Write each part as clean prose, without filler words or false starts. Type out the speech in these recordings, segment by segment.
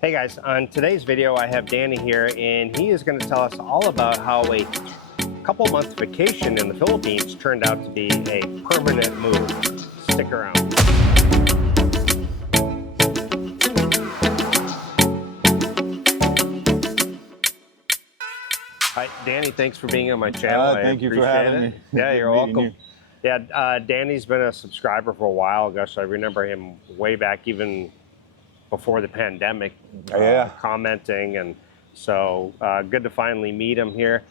Hey guys, on today's video I have Danny here and he is going to tell us all about how a couple month vacation in the Philippines turned out to be a permanent move. Stick around. Hi, Danny, thanks for being on my channel. Thank you for having me. Yeah, you're welcome. You. Yeah, Danny's been a subscriber for a while. Gosh, I remember him way back even before the pandemic, commenting, and so good to finally meet him here.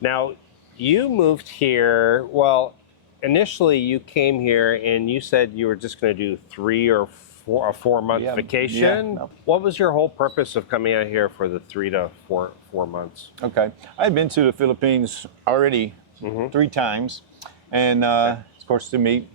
Now, you moved here, well, initially you came here and you said you were just going to do 3 or 4 month vacation. Yeah, no. What was your whole purpose of coming out here for the 3 to 4 months? Okay, I'd been to the Philippines already 3 times, and of course to meet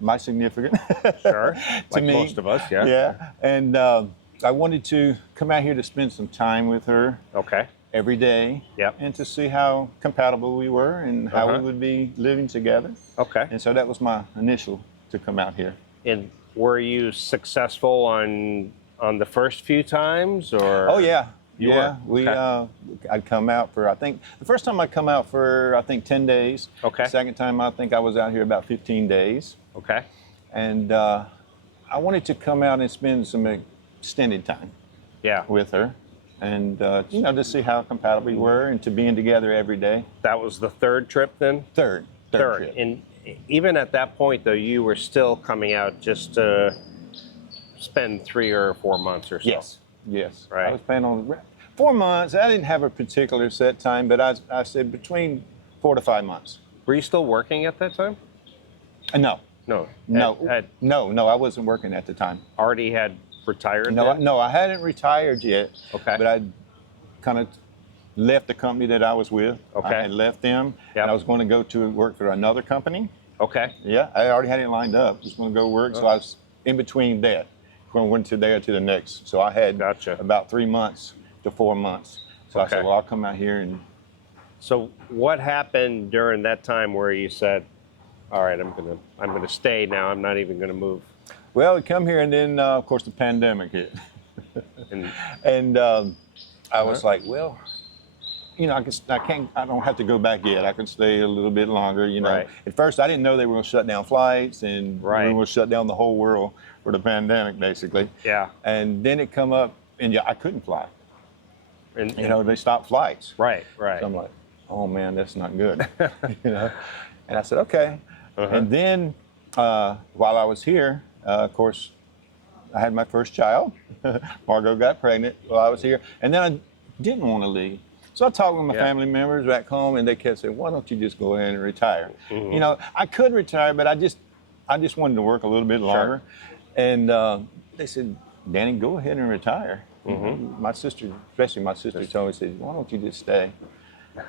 my significant. Sure, like meet, most of us, yeah. Yeah, and I wanted to come out here to spend some time with her. Okay. Every day. Yep. And to see how compatible we were and how we would be living together. Okay. And so that was my initial to come out here. And were you successful on the first few times, or? Oh yeah. You yeah, were? I'd come out for, I think, the first time I come out for, I think, 10 days. Okay. The second time, I think I was out here about 15 days. Okay. And I wanted to come out and spend some extended time with her. And, you know, to see how compatible we were and to being together every day. That was the third trip then? Third trip. And even at that point, though, you were still coming out just to spend 3 or 4 months or so? Yes. Right. I was planning on 4 months. I didn't have a particular set time, but I said between 4 to 5 months. Were you still working at that time? No. No. No, I wasn't working at the time. Already had retired? No, I hadn't retired yet. Okay. But I kind of left the company that I was with. Okay. I had left them, and I was going to go to work for another company. Okay. Yeah, I already had it lined up. Just going to go work, so I was in between that. Went to there to the next. So I had about 3 months to 4 months. So I said, well, I'll come out here and. So what happened during that time where you said, all right, I'm gonna stay now. I'm not even gonna move? Well, I come here, and then of course the pandemic hit, and I was like, well, you know, I don't have to go back yet. I can stay a little bit longer. You know, at first I didn't know they were going to shut down flights, and we were going to shut down the whole world for the pandemic, basically. Yeah. And then it come up, and I couldn't fly. And you know, they stopped flights. Right. So I'm like, oh man, that's not good. You know, and I said, okay. And then while I was here, of course, I had my first child. Margot got pregnant while I was here, and then I didn't want to leave. So I talked with my family members back home, and they kept saying, why don't you just go ahead and retire? You know, I could retire, but I just wanted to work a little bit longer. And they said, Danny, go ahead and retire. My sister, especially my sister, told me, said, why don't you just stay?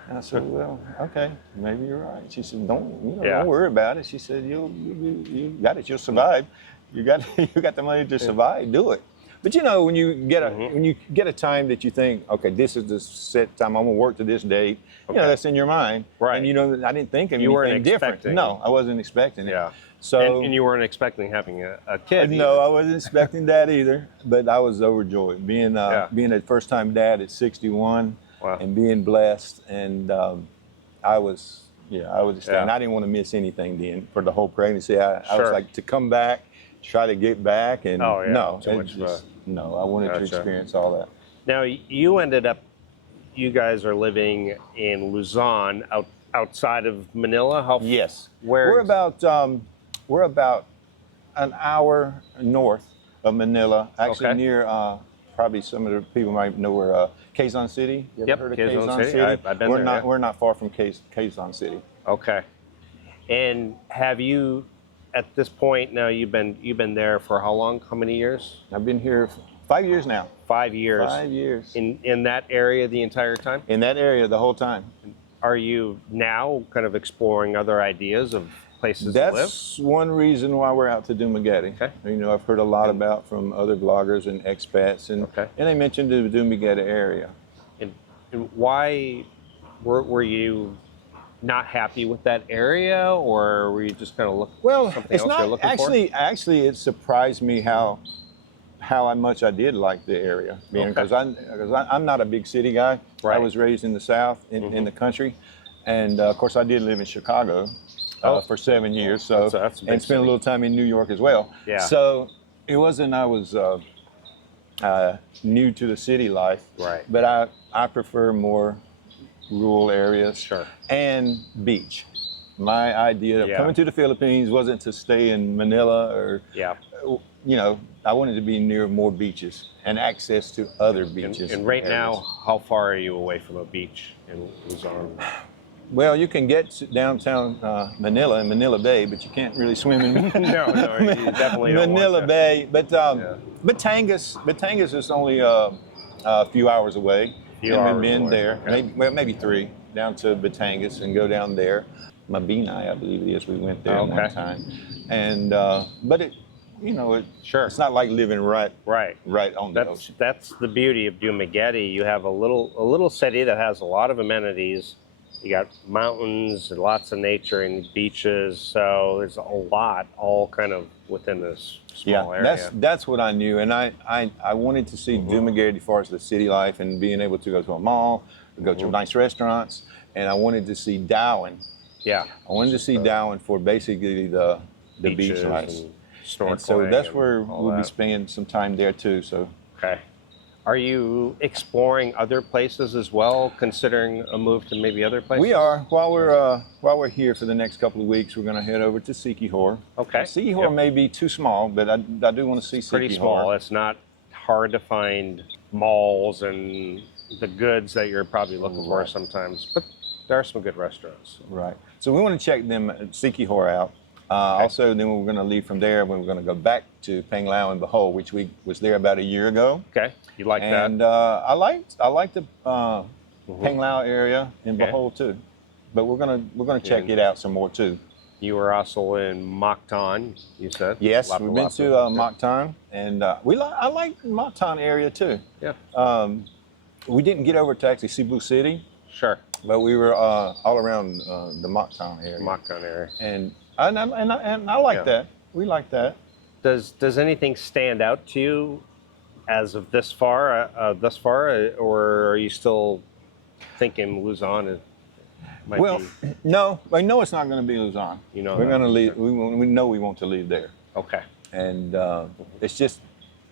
And I said, well, okay, maybe you're right. She said, don't worry about it. She said, you got it, you'll survive. You got the money to survive, do it. But you know, when you get a time that you think, okay, this is the set time, I'm gonna work to this date, you know, that's in your mind. Right. And you know, I didn't think of anything different. No, I wasn't expecting it. Yeah. So and you weren't expecting having a kid. No, I wasn't expecting that either. But I was overjoyed being a first-time dad at 61 and being blessed. And I was ecstatic. I didn't want to miss anything then for the whole pregnancy. I was like, to come back, try to get back, and no, I wanted to experience all that. Now you guys are living in Luzon, outside of Manila. Yes. Where? We're about an hour north of Manila, actually near, probably some of the people might know where Quezon City. You ever heard of Quezon City? I've been there. We're not far from Quezon City. Okay. And have you, at this point now, you've been there for how long? How many years? I've been here for 5 years now. 5 years. 5 years. In that area the entire time? In that area the whole time. Are you now kind of exploring other ideas of places to live? That's one reason why we're out to Dumaguete. Okay. You know, I've heard a lot about from other bloggers and expats, and they mentioned the Dumaguete area. And why were you not happy with that area, or were you just kind of looking? Well, it's not actually. It surprised me how much I did like the area, because I'm not a big city guy. Right. I was raised in the South, in the country, and of course I did live in Chicago for 7 years. So that's a big and spent a little time in New York as well. Yeah. So it wasn't I was new to the city life. Right. But I prefer more rural areas. Sure. And beach. My idea of coming to the Philippines wasn't to stay in Manila or, I wanted to be near more beaches and access to other beaches. And right now, how far are you away from a beach in Luzon? Well, you can get to downtown Manila in Manila Bay, but you can't really swim in No, you definitely don't Manila want to. Bay. But Batangas is only a few hours away. Few and hours we've been away, there, okay. maybe 3, down to Batangas and go down there. Mabinay, I believe it is. We went there one time, and but it, it's not like living right on the ocean. That's the beauty of Dumaguete. You have a little city that has a lot of amenities. You got mountains and lots of nature and beaches. So there's a lot, all kind of within this small area. That's what I knew, and I wanted to see Dumaguete as far as the city life and being able to go to a mall, go to nice restaurants, and I wanted to see Darwin. Yeah, I wanted to see Darwin for basically the beach life. And so that's where we'll be spending some time there too. So okay, are you exploring other places as well, considering a move to maybe other places? we are. While we're here for the next couple of weeks, we're going to head over to Siquijor. Okay, Siquijor may be too small, but I do want to see Siquijor. Pretty small. It's not hard to find malls and the goods that you're probably looking for sometimes, but there are some good restaurants. Right. So we want to check them Siquijor out. Also, then we're going to leave from there. We're going to go back to Panglao and Bohol, which we was there about a year ago. Okay, you like that? And I liked the Panglao area in Bohol too. But we're gonna check it out some more too. You were also in Mactan, you said? Yes, we've been to Mactan, and I like the Mactan area too. Yeah. We didn't get over to actually Cebu City. Sure. But we were all around the Mactan area. Mactan area. And I like that. We like that. Does anything stand out to you as of this far, or are you still thinking Luzon might be? No, I know it's not going to be Luzon. You know, we're going to leave. We know we want to leave there. Okay. And it's just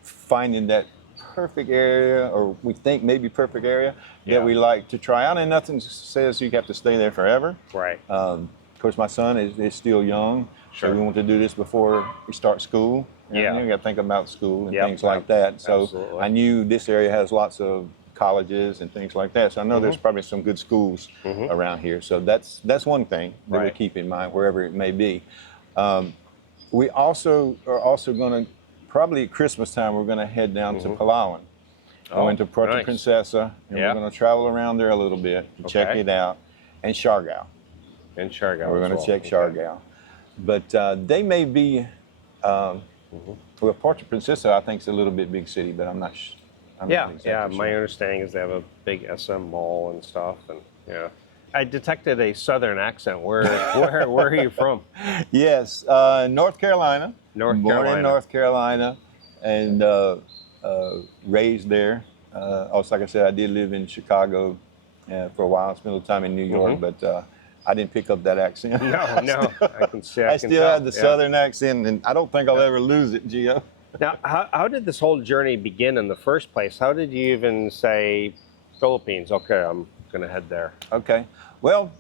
finding that perfect area, or we think maybe perfect area that we like to try out, and nothing says you have to stay there forever. Right. Of course, my son is still young, Sure. so we want to do this before we start school. Yeah. You got to think about school and things like that. So Absolutely. I knew this area has lots of colleges and things like that. So I know there's probably some good schools around here. So that's one thing that we keep in mind wherever it may be. We also are going to, probably at Christmas time, we're going to head down to Palawan. Go into Puerto Princesa, and we're going to travel around there a little bit to check it out, and Siargao. And Siargao. We're going to check Siargao. But they may be, well, Puerto Princesa, I think, is a little bit big city, but I'm not sure. My understanding is they have a big SM mall and stuff, and I detected a southern accent. Where are you from? Yes, North Carolina. Born in North Carolina, and raised there. Also, like I said, I did live in Chicago for a while. Spent a little time in New York, but I didn't pick up that accent. No, I can see. I still have the southern accent, and I don't think I'll ever lose it, Gio. Now, how did this whole journey begin in the first place? How did you even say, Philippines, okay, I'm going to head there? Okay. Well,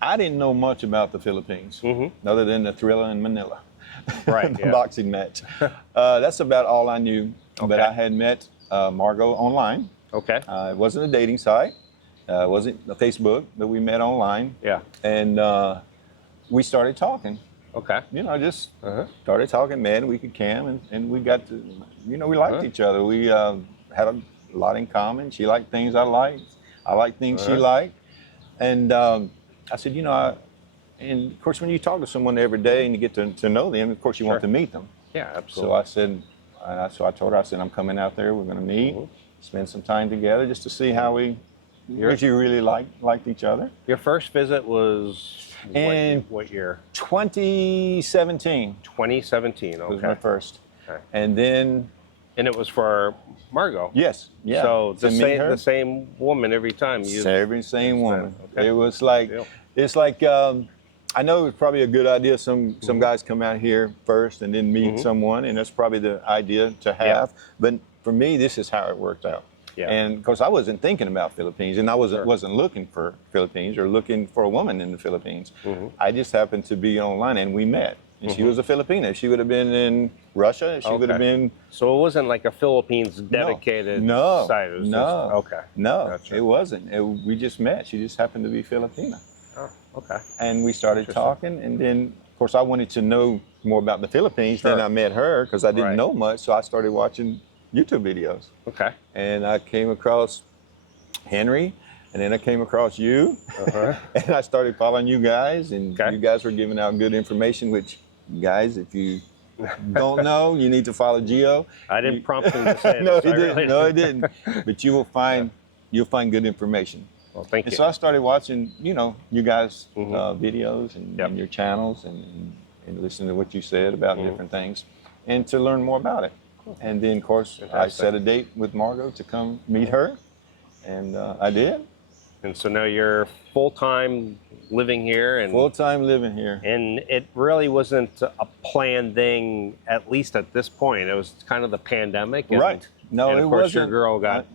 I didn't know much about the Philippines, other than the Thriller in Manila. Right, the boxing match. That's about all I knew. Okay. But I had met Margot online. Okay. It wasn't a dating site. It wasn't a Facebook, but we met online. Yeah. And we started talking. Okay. Just started talking, man. We could cam, and we got to, we liked each other. We had a lot in common. She liked things I liked. I liked things she liked. And I said, and of course, when you talk to someone every day and you get to know them, of course, you want to meet them. Yeah, absolutely. So I said, I told her, I said, I'm coming out there. We're going to meet, spend some time together just to see how we really liked each other. Your first visit was what year? 2017. 2017, okay. Was my first. Okay. And then And it was for Margot. Yes, yeah. So To meet her. the same woman every time. Same woman. Okay. It was like, Deal. it's like, I know it's probably a good idea. Some guys come out here first and then meet someone, and that's probably the idea to have. But for me, this is how it worked out. Yeah. And of course, I wasn't thinking about Philippines, and I wasn't looking for Philippines or looking for a woman in the Philippines. I just happened to be online, and we met. And she was a Filipina. She would have been in Russia. She would have been. So it wasn't like a Philippines dedicated site. It was No. Just, okay. No, Gotcha. it wasn't. We just met. She just happened to be Filipina. Oh, okay. And we started talking, and then, of course, I wanted to know more about the Philippines. Then I met her because I didn't know much, so I started watching YouTube videos. Okay. And I came across Henry, and then I came across you, and I started following you guys, and you guys were giving out good information, which, guys, if you don't know, you need to follow Gio. I didn't prompt him to say No, this. he didn't. No, he didn't. But you will find, you'll find good information. Well, thank you. And so I started watching, you guys' videos and your channels and listening to what you said about different things, and to learn more about it. And then, of course, I set a date with Margot to come meet her, and I did. And so now you're full-time living here. And Full-time living here. And it really wasn't a planned thing, at least at this point. It was kind of the pandemic. And, Right. No, and it of course wasn't. your girl got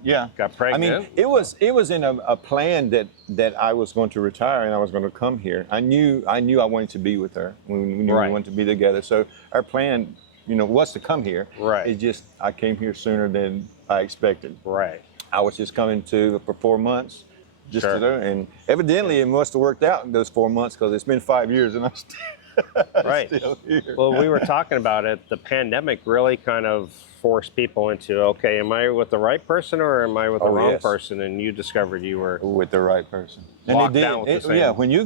pregnant. I mean, it was in a plan that I was going to retire and I was going to come here. I knew I wanted to be with her. We knew we wanted to be together. So our plan, was to come here. Right. It's just I came here sooner than I expected. Right. I was just coming for 4 months. And evidently it must have worked out in those 4 months because it's been 5 years and I'm still here. Well, we were talking about it. The pandemic really kind of forced people into, okay, am I with the right person or am I with the wrong person? And you discovered you were with the right person. Locked down with the same. Yeah, when you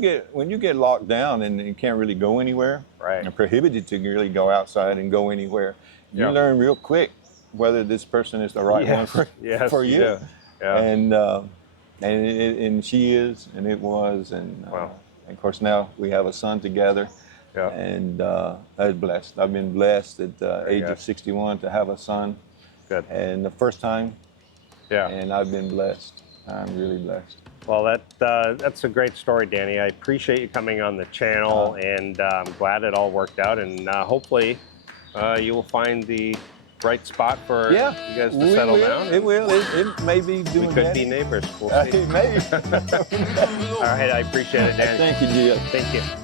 get locked down and you can't really go anywhere, and prohibited to really go outside and go anywhere, you learn real quick whether this person is the right one for you. Yeah. And she is, and it was, and of course now we have a son together. Yeah. And I was blessed. I've been blessed at the age of 61 to have a son. Good. And the first time. Yeah. And I've been blessed. I'm really blessed. Well, that's a great story, Danny. I appreciate you coming on the channel, and I'm glad it all worked out. And hopefully you will find the right spot for you guys to settle down. It will. It may be doing We could be neighbors. We'll see. It may. All right. I appreciate it, Danny. Thank you, Gio. Thank you.